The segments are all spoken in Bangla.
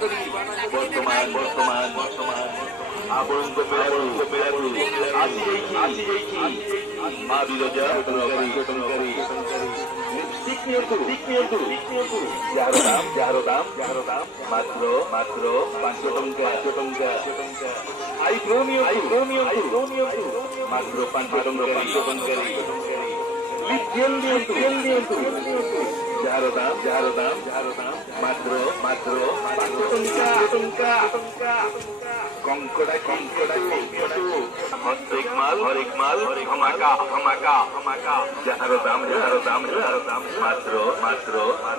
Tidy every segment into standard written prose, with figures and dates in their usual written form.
বর্তমান বর্তমান বর্তমান আপনন্ত মেলারু আসি মা বিরজা কটনকারী যাহার দাম মাত্র 500 টঙ্কা আই প্রমিয়ম মাত্র 500 টঙ্কা যাহার দাম মাত্র 500 টঙ্কা কঙ্কড়া হরেক মাল ধামাকা যাহার দাম মাত্র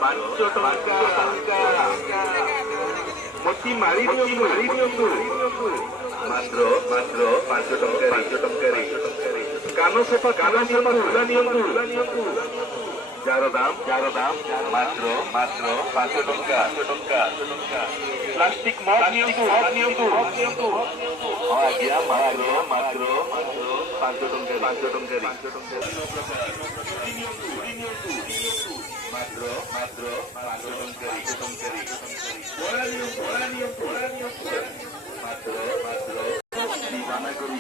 500 টঙ্কা মতি মারি মাত্র 500 টঙ্কা কানো সোফা খোলা নিয়ন্তু যার দাম মাত্র 500 টঙ্কা প্লাস্টিক মগ নিয়ন্তু আজ্ঞা মাত্র 500 টঙ্কা মাত্র 500 টঙ্কা মাত্র বানা করি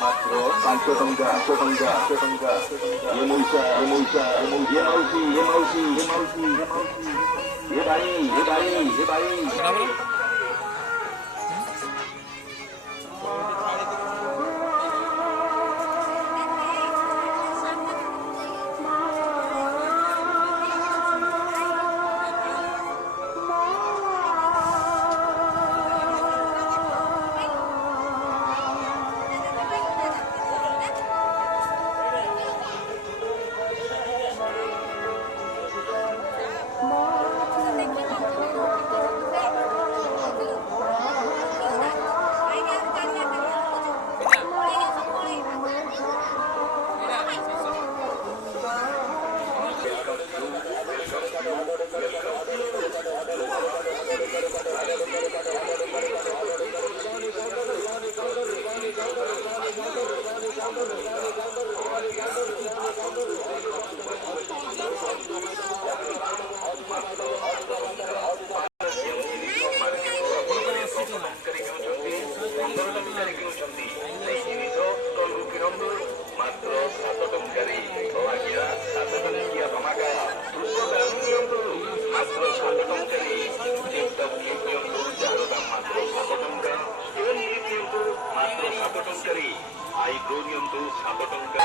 মাত্র 500 টঙ্কা এমৌসা এ বাড়ি আই প্রনিয়ন্তু 7 টঙ্কা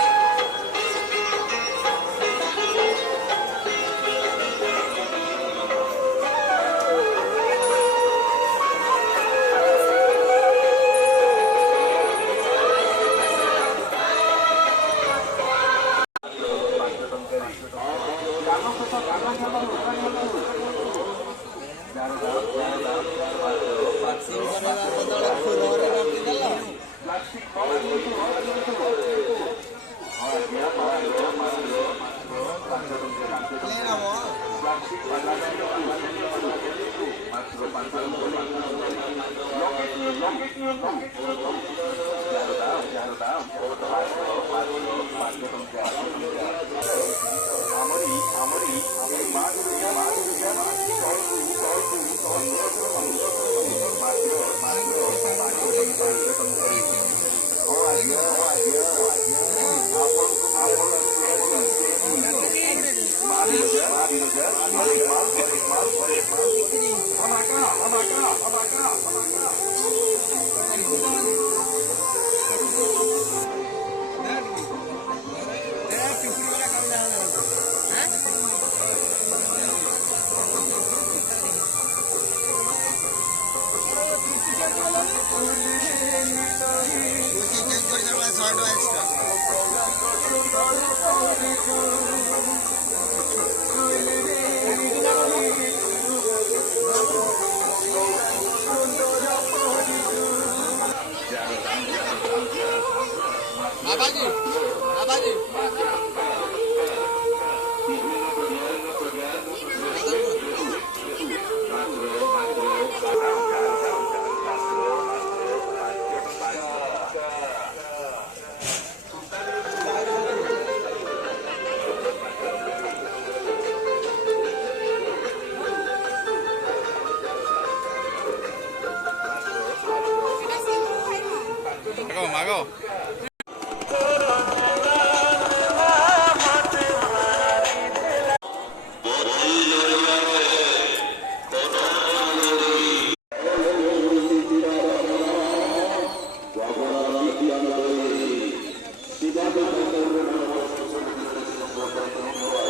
বাবাজি বাবাজি মাগো Gracias.